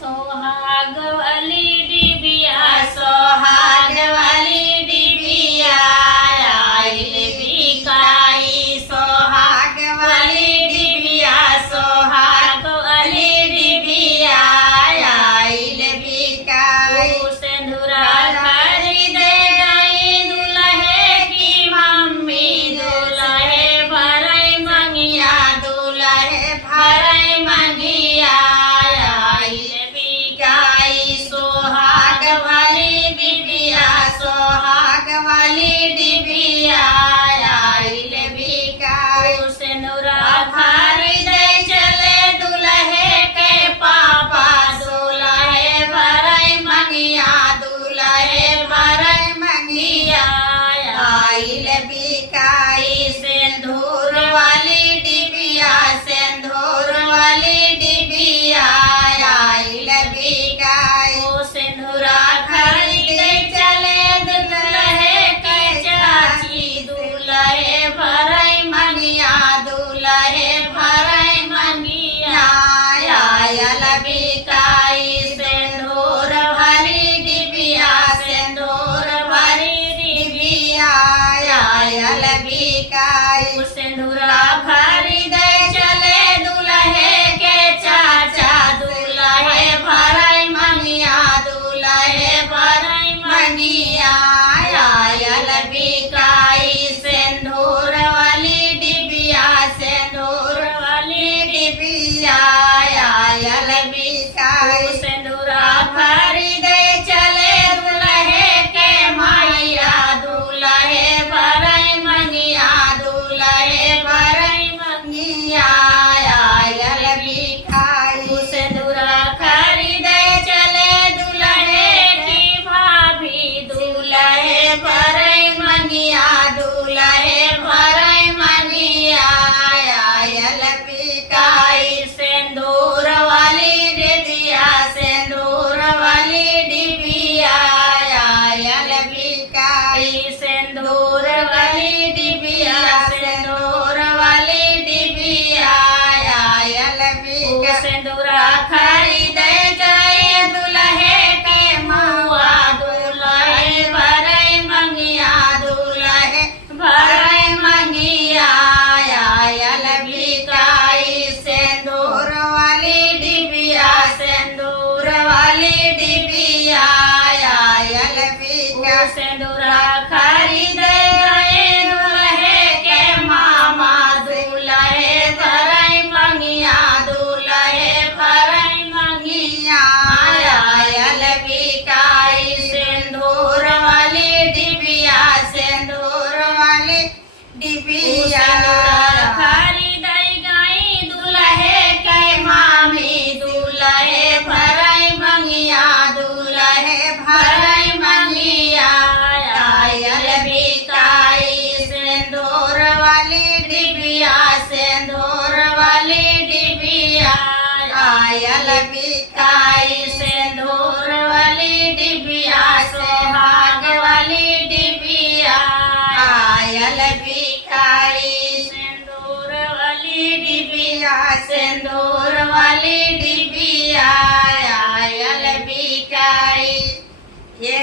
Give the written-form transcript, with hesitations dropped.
सोहाग वाली डिबिया सोहाग वाली डिबिया आइल बिकाई सोहाग वाली डिबिया सोहाग वाली डिबिया आइल बिकाई सिंदूरा खरीद गई दुल्हे की मम्मी दुल्हे भरई मंगिया दुल्हे भरई मंगिया सोहाग वाली डिबिया सोहाग वाली डिबिया आइल बिकाई सिंदूरा खरीद चले दुल्हे के पापा दुल्हे भरई मंगिया दुल्हे भरई मंगिया आइल बिकाई सिंदूर वाली डिबिया सिंदूर वाली डिबिया आइल बिकाई सिंदूरा खरीद चले दुल्हे के चाची दुल्हे भरई मंगिया दुल्हे भरई मंगिया आइल बिकाई सिंदूर वाली डिबिया सिंदूर वाली डिबिया आइल बिकाई सिंदूरा खरीद चले दुल्हे के चाचा दुल्हे भरई मंगिया दुल्हे भरई मंगिया आइल बिकाई सिंदूर वाली डिबिया सिंदूर वाली डिबिया आइल बिकाई सिंदूरा खरीद चले दुल्हे के माइया दुल्हे भरई मंगिया दुल्हे भरई मंगिया आइल बिकाई सिंदूरा खरीद चले दुल्हे की भाभी दुल्हे भरई मंगिया दुल्हे भरई मंगिया आइल बिकाई सिंदूर वाली डिबिया सिंदूर वाली डिबिया आइल बिकाई सिंदूर वाली डिबिया सिंदूर वाली डिबिया आइल बिकाई सिंदूरा खरीद गए दुल्हे के महुआ दुल्हे भरई मंगिया दुल्हे भरई मंगिया आइल बिकाई सिंदूर वाली डिबिया सिंदूर वाली डिबिया आइल बिकाई सिंदूरा खरीद गए दुल्हे के मामा दुल्हे भरई मंगिया दुल्हे भरई मंगिया आइल बिकाई सिंदूर वाली डिबिया सिंदूर वाली डिबिया खरीद गई दुल्हे के मामी दुल्हे भरई मंगिया दुल्हे भरई मंगिया आइल बिकाई सिंदूर वाली डिबिया सिंदूर वाली डिबिया आइल बिकाई सिंदूर वाली डिबिया सोहाग वाली डिबिया आइल बिकाई सिंदूर वाली डिबिया सिंदूर वाली डिबिया आइल बिकाई। ये